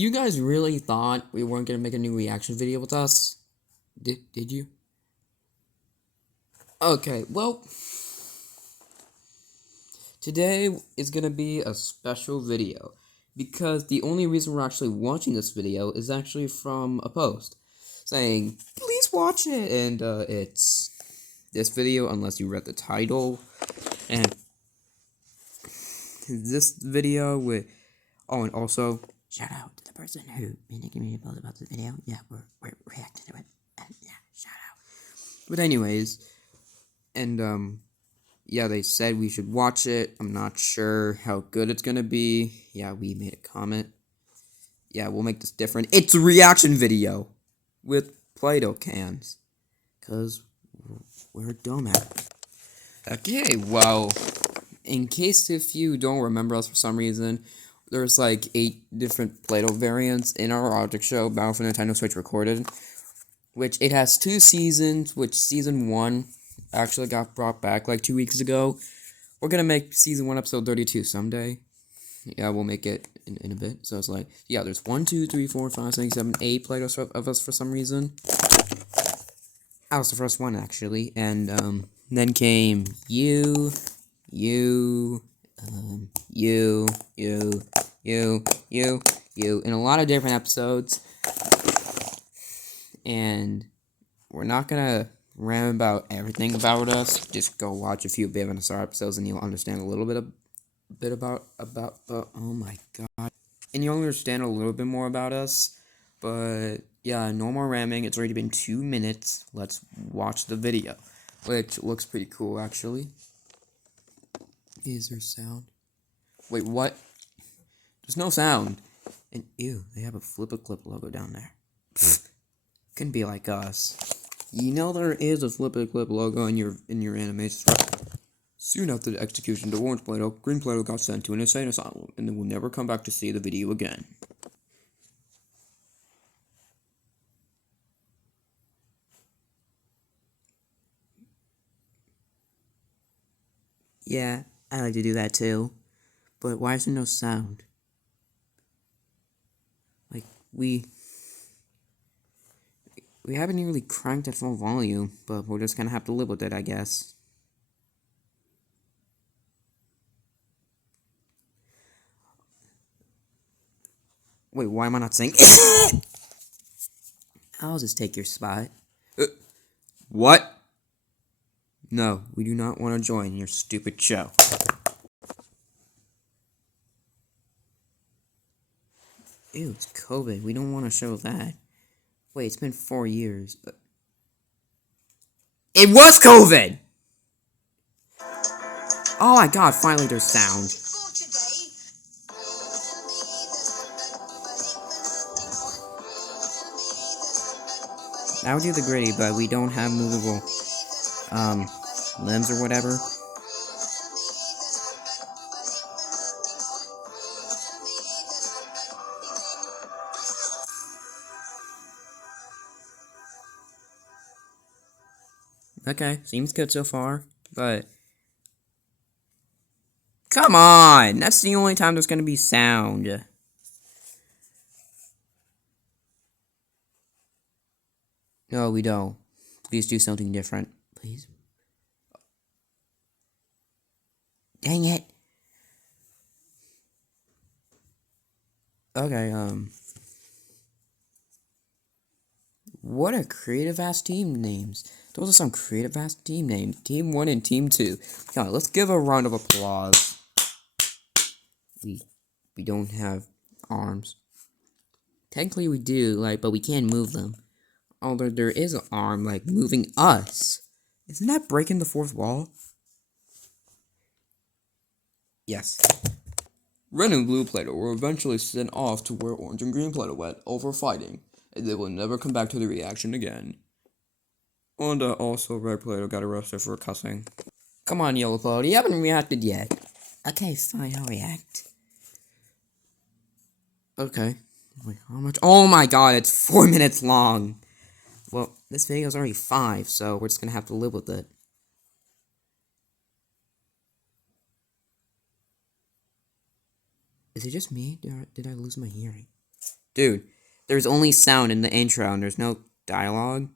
You guys really thought we weren't gonna make a new reaction video with us? Did you? Okay, well, today is gonna be a special video because the only reason we're actually watching this video is actually from a post saying, please watch it, and it's this video unless you read the title, and this video with, oh, and also, shout out to the person who made a community post about this video. Yeah, we're reacting to it, and yeah, shout out. But anyways, and yeah, they said we should watch it. I'm not sure how good it's gonna be. Yeah, we made a comment. Yeah, we'll make this different. It's a reaction video with Play-Doh cans, cause we're dumbass. Okay, well, in case if you don't remember us for some reason, there's like 8 different Play-Doh variants in our object show, Battle for Nintendo Switch Recorded, which it has 2 seasons, which season 1 actually got brought back like 2 weeks ago. We're gonna make season 1 episode 32 someday. Yeah, we'll make it in a bit. So it's like, yeah, there's 1, 2, 3, 4, 5, 6, 7, 8 Play-Dohs of us for some reason. I was the first one actually, and then came you, and a lot of different episodes. And we're not gonna rant about everything about us. Just go watch a few BNSR episodes and you'll understand a little bit about oh my god. And you'll understand a little bit more about us. But yeah, no more ramming. It's already been 2 minutes. Let's watch the video, which looks pretty cool actually. Is there sound? Wait, what? There's no sound. And ew, they have a Flip a Clip logo down there. Couldn't be like us. You know there is a Flip a Clip logo in your animation. Soon after the execution, the orange Play-Doh, green Play-Doh got sent to an insane asylum, and they will never come back to see the video again. Yeah, I like to do that too. But why is there no sound? Like, we haven't really cranked at full volume, but we're just gonna have to live with it, I guess. Wait, why am I not saying? I'll just take your spot. What? No, we do not want to join your stupid show. Ew, it's COVID. We don't want to show that. Wait, it's been 4 years. It was COVID! Oh my god, finally there's sound. I would do the gritty, but we don't have movable, limbs or whatever. Okay, seems good so far, but... Come on! That's the only time there's gonna be sound. No, we don't. Please do something different. Please. Dang it! Okay, what a creative-ass team names. Those are some creative-ass team names. Team 1 and Team 2. Come on, let's give a round of applause. We don't have arms. Technically we do, like, but we can't move them. Although there is an arm, like, moving us. Isn't that breaking the fourth wall? Yes. Red and blue Play-Doh were eventually sent off to where orange and green Play-Doh went over fighting, and they will never come back to the reaction again. And also red Play-Doh got arrested for cussing. Come on, yellow Play-Doh, you haven't reacted yet. Okay, fine, I'll react. Okay. Wait, how much? Oh my god, it's 4 minutes long. Well, this video is already 5, so we're just gonna have to live with it. Is it just me? Did I lose my hearing? Dude, there's only sound in the intro and there's no dialogue.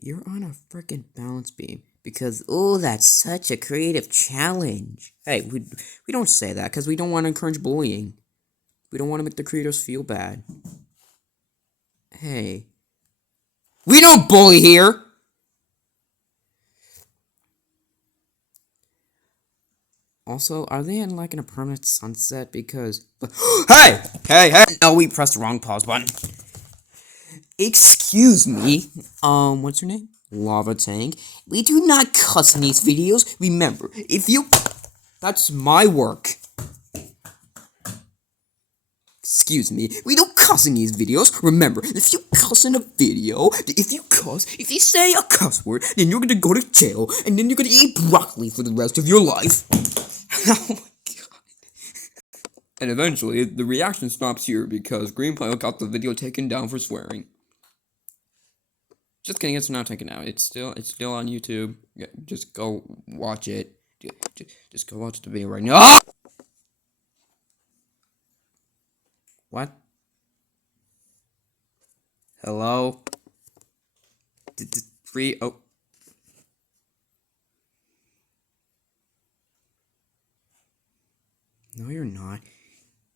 You're on a freaking balance beam because, oh, that's such a creative challenge. Hey, we don't say that because we don't want to encourage bullying. We don't want to make the creators feel bad. Hey, we don't bully here! Also, are they in like in a permanent sunset? Because hey! No, we pressed the wrong pause button. Excuse me. What's your name? Lava Tank. We do not cuss in these videos. Remember, if you that's my work. Excuse me, we don't cuss in these videos. Remember, if you cuss in a video, if you say a cuss word, then you're gonna go to jail, and then you're gonna eat broccoli for the rest of your life. Oh my god. And eventually, the reaction stops here because Greenplay got the video taken down for swearing. Just kidding, it's not taken out. It's still on YouTube. Yeah, just go watch it. Just go watch the video right now. Ah! What? Hello? Oh. No, you're not.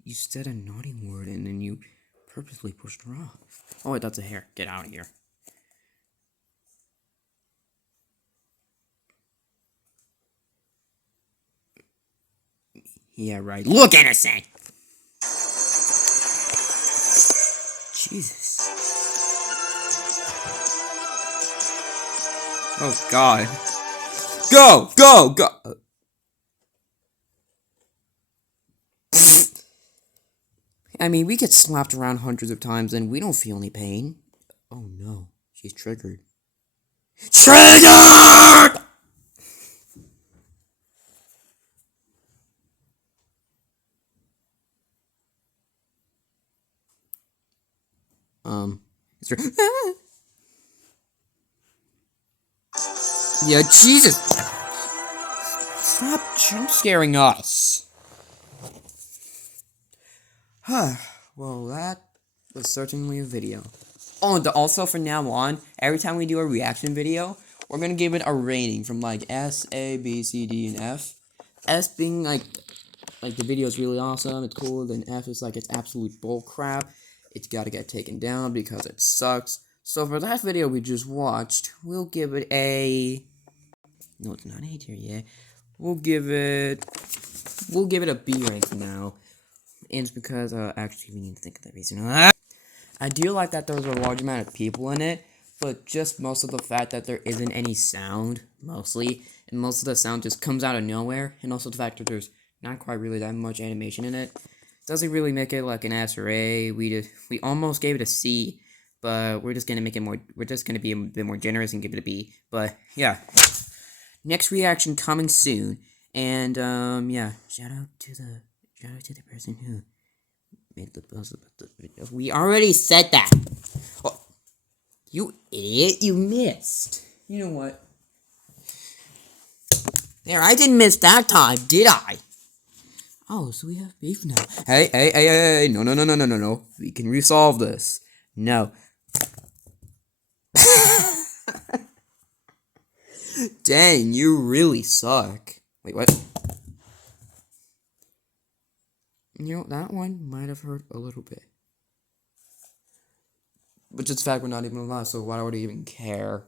You said a naughty word and then you purposely pushed her off. Oh, wait, that's a hair. Get out of here. Yeah, right. Look, innocent! Jesus. Oh, God. Go! I mean, we get slapped around hundreds of times and we don't feel any pain. Oh, no. She's triggered. TRIGGERED! Is there... Yeah, Jesus! Stop jump scaring us! Well, that was certainly a video. Oh, and also from now on, every time we do a reaction video, we're gonna give it a rating from like S, A, B, C, D, and F. S being like the video is really awesome, it's cool, then F is like it's absolute bull crap. It's gotta get taken down because it sucks. So for that video we just watched, we'll give it a... No, it's not A tier yet. We'll give it a B rank now. And it's because, actually, we need to think of that reason. I do like that there was a large amount of people in it, but just most of the fact that there isn't any sound, mostly, and most of the sound just comes out of nowhere, and also the fact that there's not quite really that much animation in it, doesn't really make it like an S or A. We almost gave it a C, but we're just gonna make it more, we're just gonna be a bit more generous and give it a B, but, yeah. Next reaction coming soon, and, yeah, shout out to the person who made the post about the video. We already said that! Oh, you idiot, you missed. You know what? There, I didn't miss that time, did I? Oh, so we have beef now. Hey, no. We can resolve this. No. Dang, you really suck. Wait, what? You know, that one might have hurt a little bit. But just the fact we're not even alive, so why would I even care?